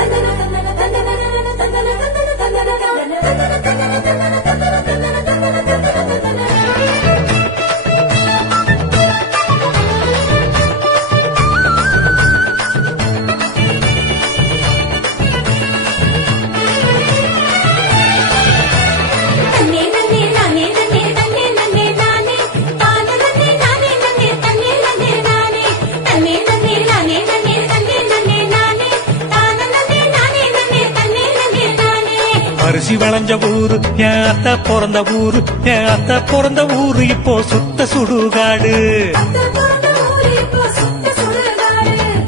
na na அரிசி விளைஞ்ச ஊரு என் அத்தை பிறந்த ஊரு என் அத்தை பிறந்த ஊரு இப்போ சுத்த சுடுகாடு.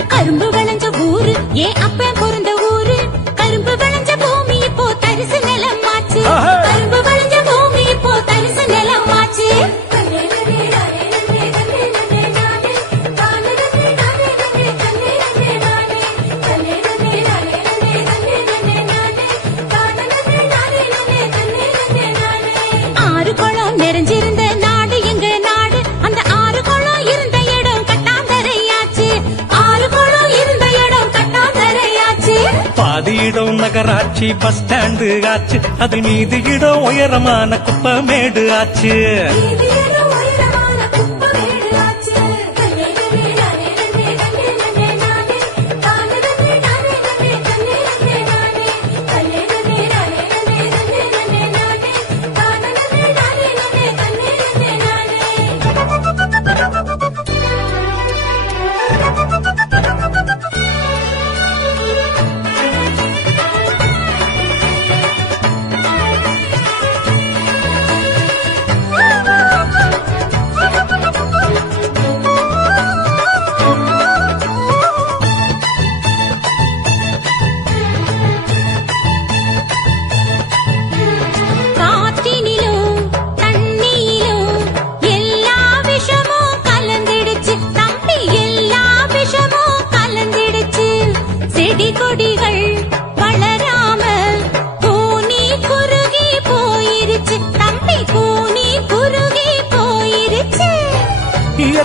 கரும்பு விளைஞ்ச ஊரு ஏன் அப்ப இடம் நகராட்சி பஸ் ஸ்டாண்டு ஆச்சு. அது மீது இடம் உயரமான குப்பமேடு ஆச்சு.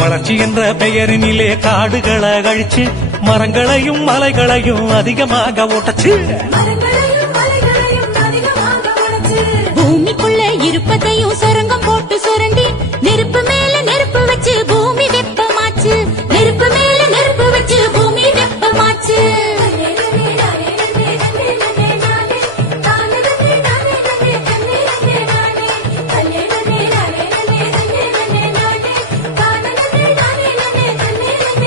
வளர்ச்சி என்ற பெயரினிலே காடுகளை கழிச்சு மரங்களையும் மலைகளையும் அதிகமாக ஓட்டச்சு. பூமிக்குள்ள இருப்பதையும்